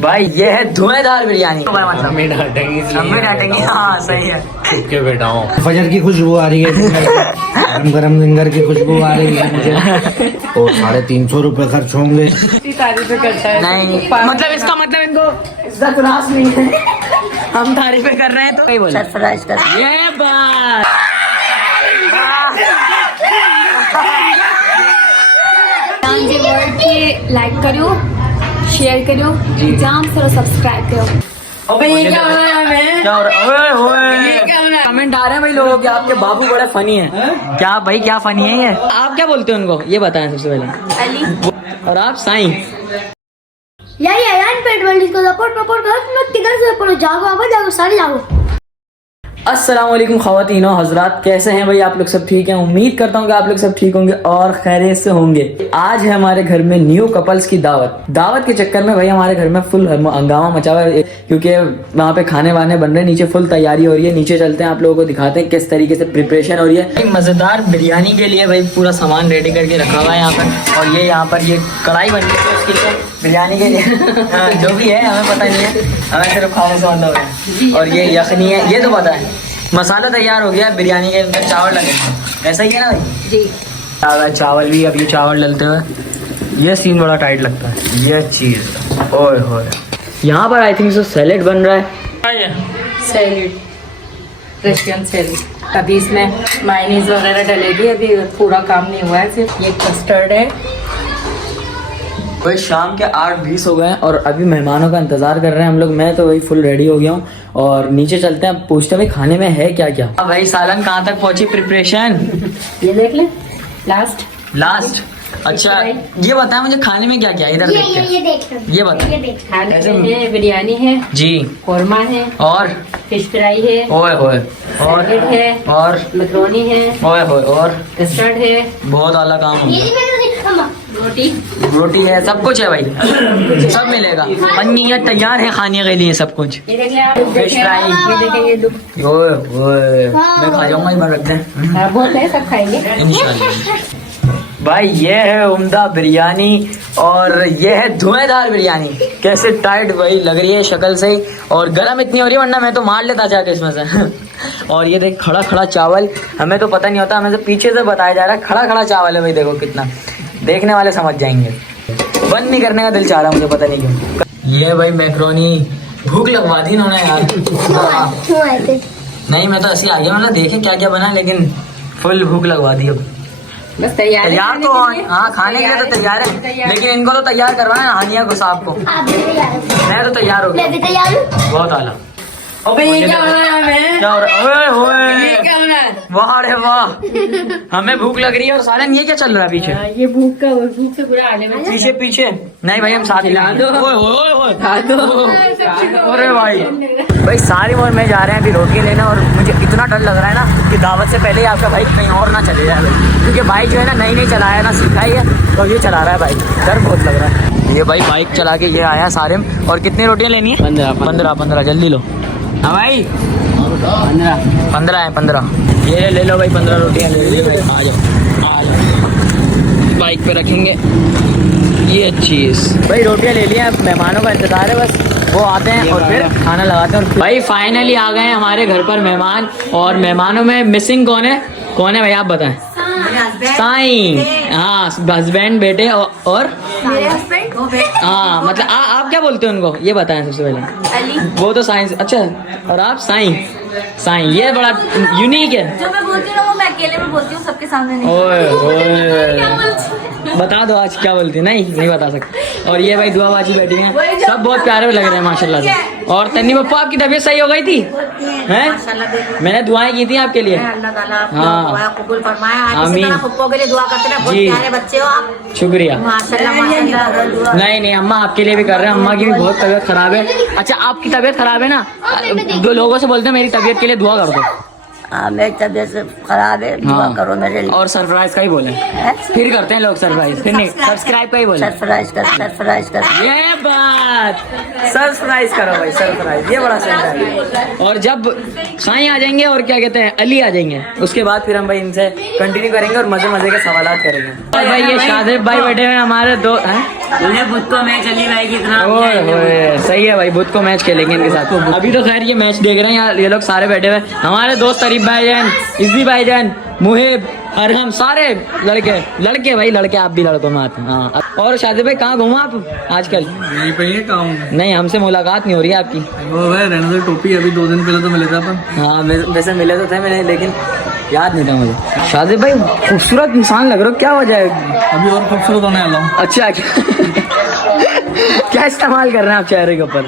भाई ये है धुआंधार बिरयानी। हमें डांटेंगे। हाँ सही है। के बेटा हूँ। फजर की खुशबू आ रही है, गरम गरम लंगर की खुशबू आ रही है मुझे। तो 350 रुपए खर्च होंगे। तारीफें करता है। नहीं मतलब इसका मतलब इनको इज्जत रास नहीं है। हम तारीफें कर रहे हैं तो बोले सरप्राइज कर। ये बात वर्ड की लाइक करो, शेयर करो, जाम से सब्सक्राइब करो। अबे ये क्या हो रहा है हमें? क्या हो रहा है? ओए ओए कमेंट आ रहे हैं भाई लोगों के, आपके बाबू बड़े फनी है। क्या भाई क्या फनी है ये? आप क्या बोलते हैं उनको ये बताएं सबसे पहले। अली और आप साईं। यार पेट वाली को सपोर्ट करो, तिगर से पढ़ो, जागो सारे जागो। अस्सलाम वालेकुम ख़वातीनो हज़रात, कैसे हैं भाई आप लोग? सब ठीक हैं? उम्मीद करता हूँ कि आप लोग सब ठीक होंगे और खैरियत से होंगे। आज है हमारे घर में न्यू कपल्स की दावत के चक्कर में भाई हमारे घर में फुल हंगामा मचा हुआ है, क्योंकि वहाँ पे खाने वाने बन रहे हैं, नीचे फुल तैयारी हो रही है। नीचे चलते हैं, आप लोगों को दिखाते हैं किस तरीके से प्रिपरेशन हो रही है। मज़ेदार बिरयानी के लिए भाई पूरा सामान रेडी करके रखा हुआ है यहाँ पर। और ये यहाँ पर ये कढ़ाई बन रही है उसके लिए, बिरयानी के लिए। जो भी है हमें पता नहीं है, हमें सिर्फ खाने से मतलब है। और ये यखनी है, ये तो पता है। मसाला तैयार हो गया, बिरयानी के अंदर चावल लगे, ऐसा ही है ना भाई जी? चावल भी, अब ये चावल डलते हुए ये सीन बड़ा टाइट लगता है। ये चीज़ ओए होए, यहाँ पर आई थिंक सो सैलेड बन रहा है। Salad, Russian salad. अभी इसमें मायोनीज वगैरह डलेगी, अभी पूरा काम नहीं हुआ है, सिर्फ ये कस्टर्ड है। भाई शाम के 8:20 हो गए हैं और अभी मेहमानों का इंतजार कर रहे हैं हम लोग। मैं तो वही फुल रेडी हो गया हूँ और नीचे चलते हैं, पूछते हैं भाई खाने में है क्या क्या। भाई सालन कहाँ तक पहुँची प्रिपरेशन? ये देख ले, लास्ट। अच्छा ये बताएं मुझे खाने में क्या क्या है? इधर देखते हैं, ये बताएं। खाने में बिरयानी है जी, कौरमा है और फिश फ्राई है, ओए होए, और सैलेड है, और मैक्रोनी है, ओए होए, और कस्टर्ड है, बहुत आला काम है। रोटी है, सब कुछ है भाई, सब मिलेगा। पन्नियाँ तैयार है खाने के लिए, सब कुछ। ये देख ले आप, फिश फ्राई, ये देखें, ये दो ओए ओए, मैं खा जाऊंगा, इस बार रखते हैं बहुत है, सब खाएंगे इंशाल्लाह। भाई ये है उम्दा बिरयानी और ये है धुआंधार बिरयानी। कैसे टाइट भाई लग रही है शक्ल से ही, और गर्म इतनी हो रही है, वरना मैं तो मार लेता जाके इसमें से। और ये देख खड़ा खड़ा चावल, हमें तो पता नहीं होता, हमें तो पीछे से बताया जा रहा है खड़ा खड़ा चावल है भाई। देखो कितना, देखने वाले समझ जाएंगे। बंद नहीं करने का दिल चाह रहा मुझे, पता नहीं क्यों। ये भाई मैक्रोनी, भूख लगवा दी इन्होंने यार। नहीं मैं तो ऐसे आ गया, मतलब देखे क्या क्या बना, लेकिन फुल भूख लगवा दी। अब बस तैयार तो हाँ खाने के लिए तो तैयार है, लेकिन इनको तो तैयार करवाना है हानिया को, साहब को। मैं तो तैयार हो गया, बहुत आला। अबे ये क्या हो रहा है हमें? क्या हो रहा है? ओए होए, ये क्या हो रहा है? वाह रे वाह, हमें भूख लग रही है। और सालन ये क्या चल रहा है पीछे? ये भूख से पूरा आने में पीछे पीछे नहीं भाई, हम साथ ही खिला दो। ओए ओए ओए, खा दो। अरे भाई सारी मोर में जा रहे हैं अभी रोटी लेना। और मुझे इतना डर लग रहा है ना कि दावत से पहले ही आपका भाई कहीं और ना चले जाए भाई, क्योंकि बाइक जो है ना नई चलाया ना, सीखा ही है, तो ये चला रहा है भाई, डर बहुत लग रहा है। ये भाई बाइक चला के ये आया सारिम। और कितनी रोटियां लेनी है? 15 जल्दी लो। हाँ भाई 15 है, 15 ये ले लो भाई, 15 रोटियां ले लो। आ जाओ, बाइक पे रखेंगे ये चीज़। भाई रोटियां ले लिया, मेहमानों का इंतजार है, बस वो आते हैं और फिर खाना लगाते हैं। भाई फाइनली आ गए हैं हमारे घर पर मेहमान, और मेहमानों में मिसिंग कौन है भाई आप बताएं? साईं, हाँ हस्बैंड, बेटे और हाँ मतलब आप क्या बोलते हैं उनको ये बताएं सबसे पहले। अली, वो तो साइंस। अच्छा और आप साईं, ये बड़ा यूनिक है। जो मैं बोलती हूँ ना वो मैं अकेले में बोलती हूँ, सबके सामने नहीं। ओए बता दो आज क्या बोलती? नहीं बता सकते। और ये भाई दुआ बाजी बैठी हैं, सब बहुत प्यारे लग रहे हैं माशाल्लाह से। और तन्नी पप्पा आपकी तबीयत सही हो गई थी हैं? मैंने दुआएं की थी आपके लिए। हाँ कबूल फरमाया, आमीन। पप्पो के लिए दुआ करते हैं, बहुत प्यारे बच्चे हो आप, शुक्रिया। माशाल्लाह। नहीं अम्मा आपके लिए भी कर रहे हैं, अम्मा की भी बहुत तबीयत खराब है। अच्छा आपकी तबीयत खराब है ना, दो लोगों से बोलते हैं मेरी तबीयत के लिए दुआ कर दो। मेरी तबीयत खराब है, दुआ करो मेरे लिए। और सरप्राइज का ही बोले, फिर करते हैं लोग सरप्राइज, फिर नहीं सब्सक्राइब का ही बोले। सरप्राइज कर ये बात, सरप्राइज करो भाई, सरप्राइज, ये बड़ा सही है। और जब साईं आ जाएंगे और क्या कहते हैं अली आ जाएंगे, उसके बाद फिर हम भाई इनसे कंटिन्यू करेंगे और मजे के सवाल करेंगे। और भाई ये शादिब भाई बैठे हैं हमारे दो हैं, मुझको मैं चली भाई की इतना सही है भाई, बुध को मैच खेलेंगे इनके साथ। अभी तो खैर ये मैच देख रहे हैं यार, ये लोग सारे बैठे हुए हमारे दोस्त अरीफ भाईजान, इज्जी भाईजान, मुहिब, अरहम, सारे लड़के भाई, लड़के आप भी लड़कों में आते हैं। हाँ, और शादी भाई कहाँ घूमा आप आजकल? यहीं पे ही काम नहीं, हमसे मुलाकात नहीं हो रही है आपकी। वो भाई रहने दो, टोपी अभी 2 दिन पहले तो मिले थे अपन। हाँ वैसे मिले तो थे मैंने, लेकिन याद नहीं था मुझे। शादी भाई खूबसूरत इंसान लग रहे हो, क्या वजह है? अभी और खूबसूरत होने वाला हूँ। अच्छा क्या इस्तेमाल कर रहे हैं आप चेहरे के ऊपर?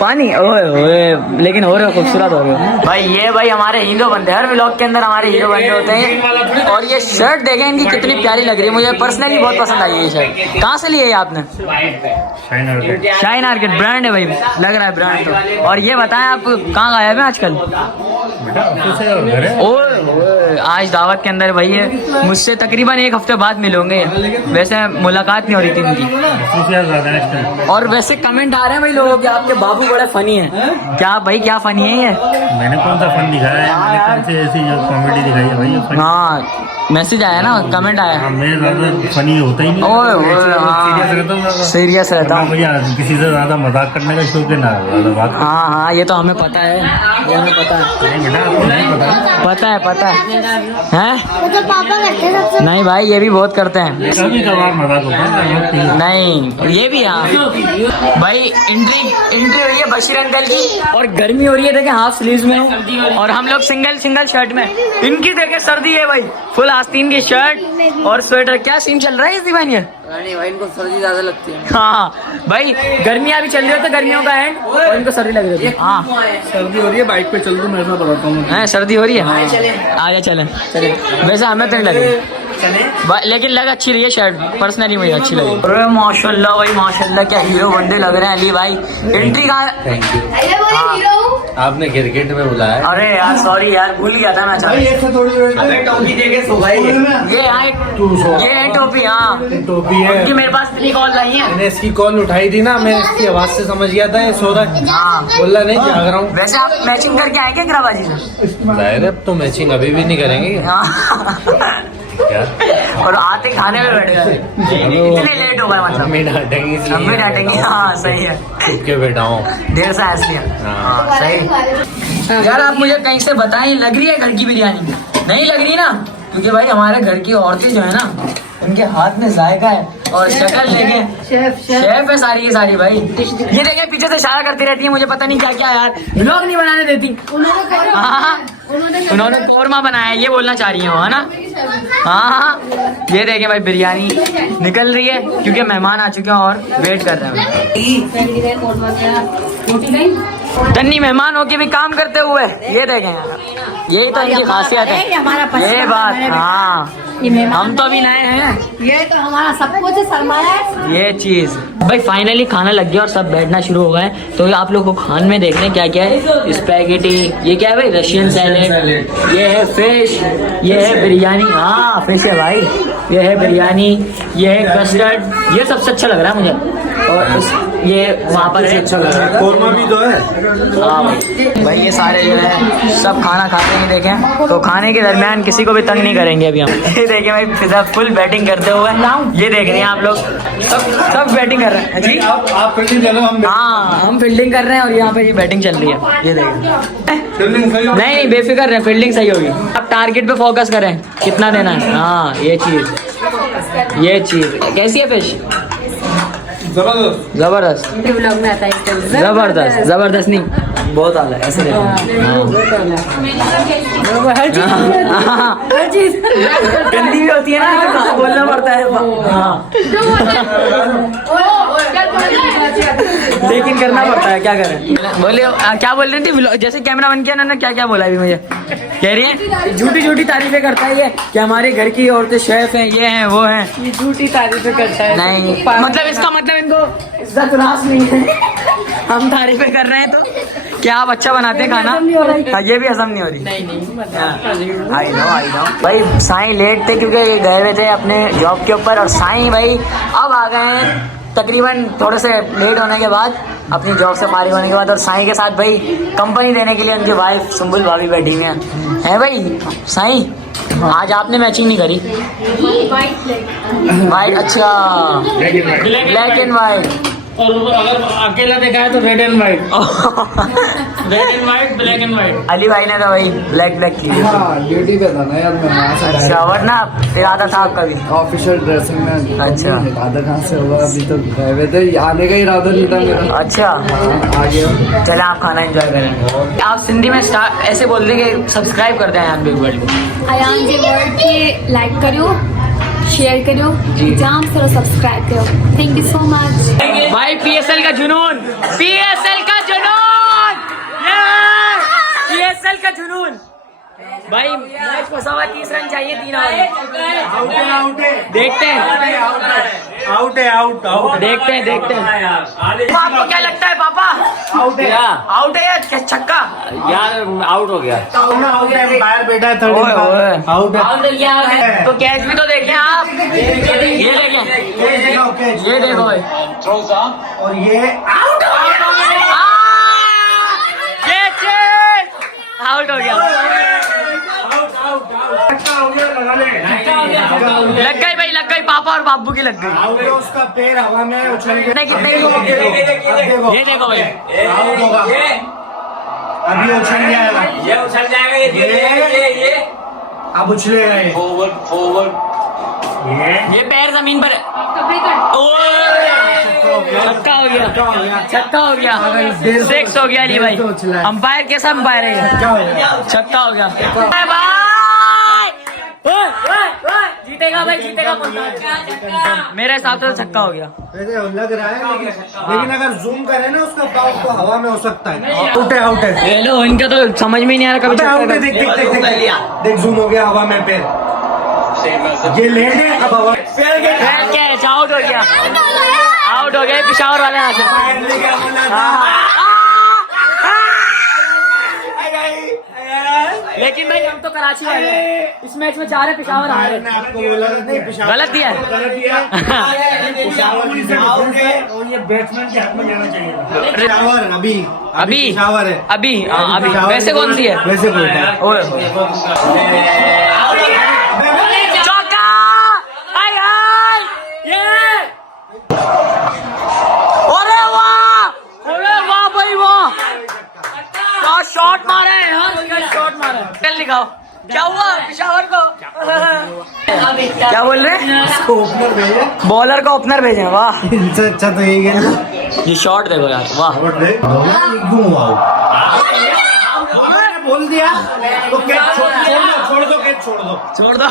पानी ओए ओए, लेकिन हो रहे हो खूबसूरत हो रहे हो भाई। ये भाई हमारे हीरो बनते हैं, हर व्लॉग के अंदर हमारे हीरो बन रहे होते हैं। और ये शर्ट देखें इनकी कितनी प्यारी लग रही है, मुझे पर्सनली बहुत पसंद आई है ये शर्ट। कहाँ से ली है ये आपने? शाइन आर्केड ब्रांड है भाई, लग रहा है ब्रांड तो। और ये बताएं आप कहाँ गायब हैं आजकल? ओए आज दावत के अंदर भाई है, मुझसे तकरीबन 1 हफ्ते बाद मिलोगे, वैसे मुलाकात नहीं हो रही थी इनकी। और वैसे कमेंट आ रहे हैं भाई लोगों के, आपके बाबू बड़े फनी हैं। क्या भाई, क्या फनी है ये? मैंने कौन सा फन दिखाया है? मैंने कौन सी ऐसी कॉमेडी दिखाई है भाई? फन हाँ मैसेज आया ना, कमेंट आया। मैं ज्यादा फनी होता ही नहीं। ओए ओए हाँ, सीरियस रहता हूँ। मुझे किसी से ज्यादा मजाक करने का शौक है ना, ज्यादा बात। हाँ हाँ ये तो हमें पता है, ये हमें पता है। नहीं बेटा, आपको नहीं पता। पता है हैं? मतलब पापा करते हैं सबसे। नहीं भाई ये भी बहुत करते हैं। कभी कभार मजाक होता है। नहीं ये भी हाँ भाई। एंट्री हुई है बशीर अंकल की, और गर्मी हो रही है, देखें हाफ स्लीव्स में हूँ और हम लोग सिंगल शर्ट में। इनकी देखें सर्दी है भाई, फुल आस्तीन की शर्ट और स्वेटर। क्या सीन चल रहा है इस दीवान? ये नहीं भाई, इनको सर्दी ज्यादा लगती है। हाँ भाई गर्मियाँ भी चल रही हो तो गर्मियों का एंड, और इनको सर्दी लग रही है। हाँ सर्दी हो रही है, बाइक पे चल दूँ मैं, ऐसा बताता हूँ। है सर्दी हो रही है, आजा चले। वैसे हमें तो नहीं लग रही, लेकिन लग अच्छी रही है शर्ट, पर्सनली मुझे अच्छी लगी। अरे माशाल्लाह भाई माशाल्लाह, क्या हीरो बंदे लग रहे हैं अली भाई। एंट्री का अरे बोले हीरो हूँ। आपने क्रिकेट में बुलाया? अरे यार सॉरी यार, भूल गया था मैं अचानक। टोपी देके सो भाई। ये है टोपी। हाँ टोपी है, क्योंकि मेरे पास इतनी कॉल नहीं है। मैंने इसकी कॉल उठाई थी ना, मैं इसकी आवाज से समझ गया था ये सो रहा है। हाँ बोला नहीं जाग रहा हूँ। वैसे आप मैचिंग करके आए क्या गिराबाजी से? जाहिर है, अब तो मैचिंग अभी भी नहीं करेंगे हाँ क्या? और आते खाने में बैठ गए, इतने लेट हो गए मतलब। मम्मी डांटेंगी इसलिए। मम्मी डांटेंगी। हाँ सही है, छुप के बैठा हूँ। देर से हंस लिया। हाँ सही। यार आप मुझे कहीं से बताएं, लग रही है घर की बिरयानी? नहीं लग रही ना, क्योंकि भाई हमारे घर की औरतें जो है ना, उनके हाथ में जायका है और शक्ल लेके शेफ है सारी की सारी भाई। ये देखे पीछे से इशारा करती रहती है, मुझे पता नहीं क्या क्या यार, व्लॉग नहीं बनाने देती। हाँ उन्होंने कौरमा बनाया, ये बोलना चाह रही है वो, है ना? हाँ ये देखे भाई बिरयानी निकल रही है, क्योंकि मेहमान आ चुके हैं और वेट कर रहे हैं। तन्नी मेहमान होके भी काम करते हुए, ये देखें, यही तो इनकी खासियत है, ये बात। हाँ हम तो अभी नए हैं, ये तो हमारा सब कुछ सरमाया है। ये चीज भाई। फाइनली खाना लग गया और सब बैठना शुरू हो गए, तो आप लोग को खाने में देखने क्या क्या है। स्पैगेटी, ये क्या है भाई? रशियन सैलेड, ये है फिश, ये है बिरयानी। हाँ फिश है भाई, ये है बिरयानी, ये है कस्टर्ड, ये सबसे अच्छा लग रहा है मुझे। और ये वहाँ पर है, अच्छा लग रहा है, कौरमा भी तो है। हाँ भाई ये सारे जो है सब खाना खाते हैं, देखें तो खाने के दरमियान किसी को भी तंग नहीं करेंगे अभी हम। ये देखें भाई फिजा फुल बैटिंग करते हुए, ये देख रहे हैं आप लोग, सब बैटिंग कर रहे हैं जी। आप फील्डिंग चलो, हम फील्डिंग कर रहे हैं और यहाँ पे ये बैटिंग चल रही है, ये देखें। फील्डिंग सही नहीं बेफिक्र रहे, फील्डिंग सही होगी। अब टारगेट पे फोकस करें, कितना देना है। हाँ ये चीज कैसी है फिश? जबरदस्त व्लॉग में आता है जबरदस्त नहीं, बहुत आला है ऐसे देखो। हर चीज गंदी भी होती है ना, तो बोलना पड़ता है। हाँ लेकिन करना पड़ता है, क्या करें। बोले क्या बोल रही थी? जैसे कैमरा बन किया ना, क्या क्या बोला अभी मुझे? कह रही है झूठी तारीफें करता है ये, कि हमारे घर की औरतें शेफ हैं, ये हैं वो हैं। ये झूठी तारीफें करता है। नहीं मतलब इसका मतलब इनको इज्जत रास नहीं है। हम तारीफें कर रहे हैं तो क्या आप अच्छा बनाते हैं खाना? हाँ, ये भी हजम नहीं हो रही। नहीं आई नो भाई। साईं लेट थे क्योंकि ये गए हुए थे अपने जॉब के ऊपर, और साईं भाई अब आ गए हैं तकरीबन थोड़े से लेट होने के बाद, अपनी जॉब से फारिग होने के बाद। और साईं के साथ भाई कंपनी देने के लिए उनकी वाइफ सुंबुल भाभी बैठी हुई हैं। भाई साईं आज आपने मैचिंग नहीं करी? वाइट, अच्छा ब्लैक एंड वाइट। और अगर अकेला देखा है तो red and white, red and white, black and white. Ali भाई ने तो भाई ब्लैक ब्लैक की है। ड्यूटी पे था ना यार मैं वहाँ से अच्छा, वरना इरादा था आपका भी। ऑफिशियल ड्रेसिंग में। अच्छा। इरादा कहाँ से होगा, अभी तो गए हुए थे, आने का इरादा नहीं था मेरा। अच्छा, आ गया। चले आप खाना एंजॉय करेंगे। आप सिंधी में स्टार्ट ऐसे बोल देंगे सब्सक्राइब कर दें अयान बिग वर्ल्ड को। अयान जी वर्ल्ड के लाइक करियो, शेयर करियो, जाम से सब्सक्राइब करो। Thank you so much. भाई पीएसएल का जुनून, पीएसएल का जुनून, पीएसएल का जुनून। भाई मैच फंसा हुआ, 30 रन चाहिए 3 ओवर। देखते हैं, आउट है, आउट आउट। देखते हैं, देखते हैं। आपको क्या लगता है पापा? आउट है, आउट है या छक्का? यार आउट हो गया। आउट है, बाहर बैठा है, थर्ड ओए, ओए। आउट है। तो कैच भी तो देखें आप। ये देखें, ये देखो भाई। और ये आउट हो गया। लग गई भाई, लग गई। पापा और बाबू की लग गई। आउट है, उसका पैर हवा में उछल के कितने ये देखो भाई। आउट होगा। अभी उछल जाएगा, ये उछल जाएगा, ये अब उछलेगा ये पैर जमीन पर। ओए, छक्का हो गया, छक्का हो गया, 6 हो गया। अली भाई अंपायर कैसा अंपायर है ये? छक्का हो गया भाई। ओए, ओए, ओए, जीतेगा भाई, जीतेगा मुल्तान। मेरे हिसाब से छक्का हो गया। वैसे लग रहा है, लेकिन अगर जूम करे ना उसका पाव तो हवा में हो सकता है। आउट है, आउट है। ये लो, इनका तो समझ में नहीं आ रहा कभी। आउट है, देख देख देख देख देख, जूम हो गया हवा में पैर। ये ले ले अब हवा। कैच आउट हो गया, आउट हो गया। पिशावर वाले यहाँ से। लेकिन भाई हम तो कराची वाले हैं। इस मैच में 4 पिशावर हारे। आपको बोला नहीं, गलत दिया है। गलत दिया। और ये बैट्समैन के हाथ में जाना चाहिए। पिशावर अभी अभी पिशावर है, अभी अभी वैसे कौन सी है? वैसे बोलते हैं। ओए, चौका! हाय हाय! ये! अरे वाह! अरे वाह भाई वाह! क्या शॉट मारा है यार, क्या शॉट मारा है। कल दिखाओ क्या हुआ पिशावर को। क्या बोल रहे हैं? ओपनर भेजे, बॉलर का ओपनर भेजे। वाह, इनसे अच्छा तो यही है। ये शॉट देखो यार, वाह। बोल दिया तो कैच छोड़ दो, कैच छोड़ दो, छोड़ दो।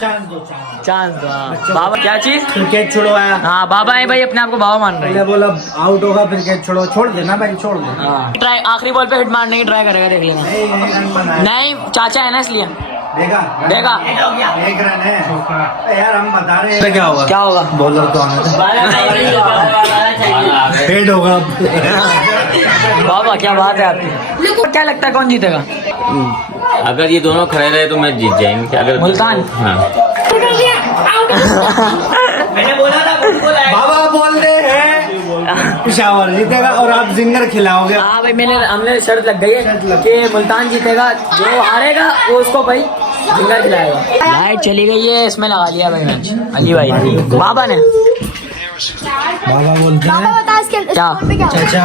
चांस दो। चांस दो। हाँ। बाबा क्या चीज? कैच छुड़वाया। हाँ, बाबा है भाई, अपने आप को बाबा मान रहे हैं। मैंने बोला आउट होगा फिर कैच छोड़ देना भाई, छोड़ देना। हाँ, ट्राई आखिरी बॉल पे हिट मारने की ट्राई करेगा, देख लेना। नहीं रन बनाया, नहीं, चाचा है ना इसलिए। देखा देखा। 1 रन है यार, हम बता रहे हैं क्या होगा। क्या होगा? बॉलर तो आने हेड होगा। बाबा क्या बात है आपकी। क्या लगता है कौन जीतेगा? अगर ये दोनों खड़े रहे तो मैच जीत जाएंगे। अगर मुल्तान? हाँ। मैंने बोला था, बाबा बोल रहे हैं पिशावर जीतेगा और आप जिंगर खिलाओगे। हाँ भाई, हमने शर्त लग गई है कि मुल्तान जीतेगा, जो हारेगा वो उसको भाई जिंगर खिलाएगा। लाइट चली गई है, इसमें लगा लिया भाई मैच अली भाई बाबा ने। बाबा बोलते हैं बाबा बता इसके क्या? स्कोर पे क्या हुआ? चाचा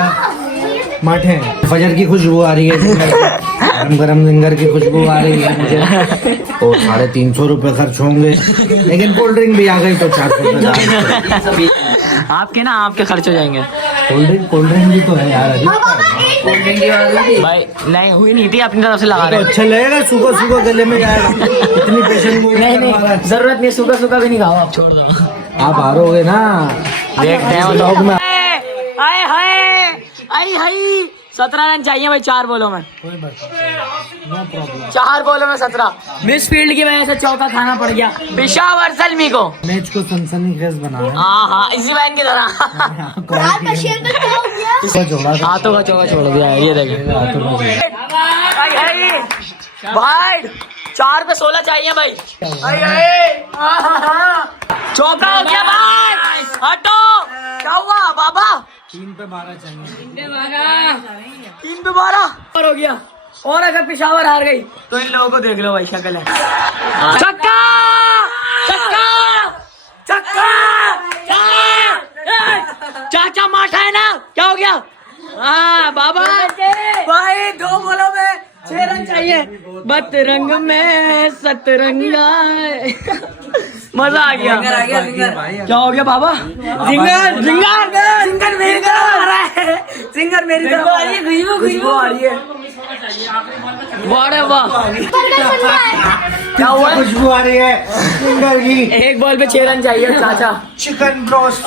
माठे फजर की खुशबू आ रही है, गरम गरम जिंगर की खुशबू आ रही है मुझे। तो 350 रुपए खर्च होंगे, लेकिन कोल्ड ड्रिंक भी आ गई तो 450। आपके ना आपके खर्च हो जाएंगे। कोल्ड ड्रिंक भी तो है यार अभी। भाई नहीं हुई नहीं थी, अपनी तरफ से लगा तो रहे। अच्छा लगेगा, सूखा सूखा गले में जाएगा। इतनी पेशेंट नहीं नहीं, जरूरत नहीं, सूखा सूखा भी नहीं खाओ आप, छोड़ दो। आप हारोगे ना, देखते हैं वो ब्लॉग में। हाय हाय आई हाय 17 रन चाहिए भाई 4 बॉलों में। 4 बॉलों में 17। मिस फील्ड की वजह से चौका खाना पड़ गया पेशावर ज़ल्मी को। मैच को सनसनीखेज बनाया। हाँ हाँ, इसी लाइन की तरह। रात का शेर तो क्या हो गया? हाथों का चौका छोड़ दिया है, ये देखें। भाई 4 पे 16 चाहिए भाई। चौका हो गया भाई, हटो। क्या हुआ बाबा? 3 पे 12 चाहिए। 3 पे 12 और हो गया। और अगर पिशावर हार गई तो इन लोगों को देख लो भाई, शक्ल है। छक्का छक्का छक्का बाबा भाई 2 बॉलों में 6 रन चाहिए। बतरंग में सतरंगा मजा आ गया। क्या हो गया बाबा? सिंगर सिंगर सिंगर मेरी तरफ आ रहा है। सिंगर मेरी तरफ आ रही है। खुशबू आ रही है। वाह वाह क्या हुआ? खुशबू आ रही है सिंगर की। एक बॉल पे 6 रन चाहिए चाचा। Chicken broast.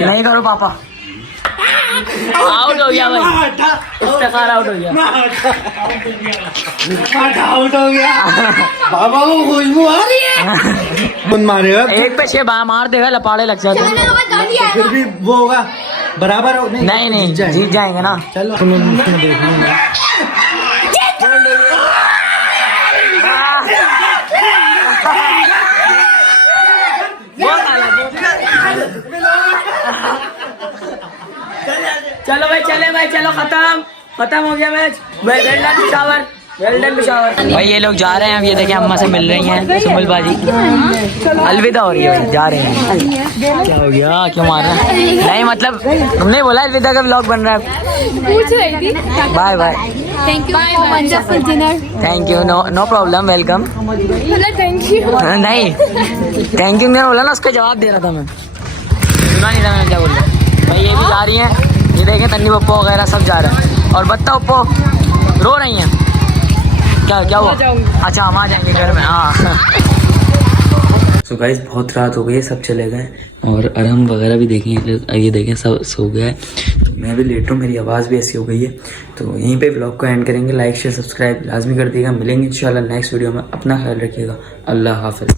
नहीं करो पापा। आउट हो गया भाई। इफ्तिखार आउट हो गया। आउट हो गया। बाबा को खुशबू आ रही है। कौन मारेगा? एक पे 6 मार देगा, लपाड़े लग जाते। फिर भी वो होगा बराबर हो नहीं नहीं जीत जाएंगे ना। चलो तुम्हें देखना। चलो भाई चले भाई चलो खत्म हो गया match. Well done Peshawar, well done Peshawar. भाई ये लोग जा रहे हैं। अब ये देखें अम्मा से मिल रही हैं सुमल बाजी। अलविदा हो रही है भाई, जा रहे हैं। क्या हो गया? क्यों मार रहा है? नहीं मतलब तुमने बोला अलविदा का व्लॉग बन रहा है। पूछ रही थी। Bye bye. Thank you for wonderful dinner. Thank you. No problem, welcome. Thank you. नहीं थैंक यू मैंने बोला ना, उसका जवाब दे रहा था मैं। सुना नहीं था मैंने क्या बोल रहा। भाई ये भी जा रही हैं। ये देखें तन्नी पप्पो वगैरह सब जा रहे हैं। और बत्ता पप्पो रो रही हैं। क्या हुआ? अच्छा हम आ जाएंगे घर में। हाँ सो गाइस बहुत रात हो गई है, सब चले गए और अरहम वगैरह भी देखें। ये देखें सब सो गया है। तो मैं भी लेट हूँ, मेरी आवाज़ भी ऐसी हो गई है। तो यहीं पे व्लॉग को एंड करेंगे। लाइक शेयर सब्सक्राइब लाजमी कर दिएगा। मिलेंगे इंशाल्लाह नेक्स्ट वीडियो में। अपना ख्याल रखिएगा। अल्लाह हाफ़िज़।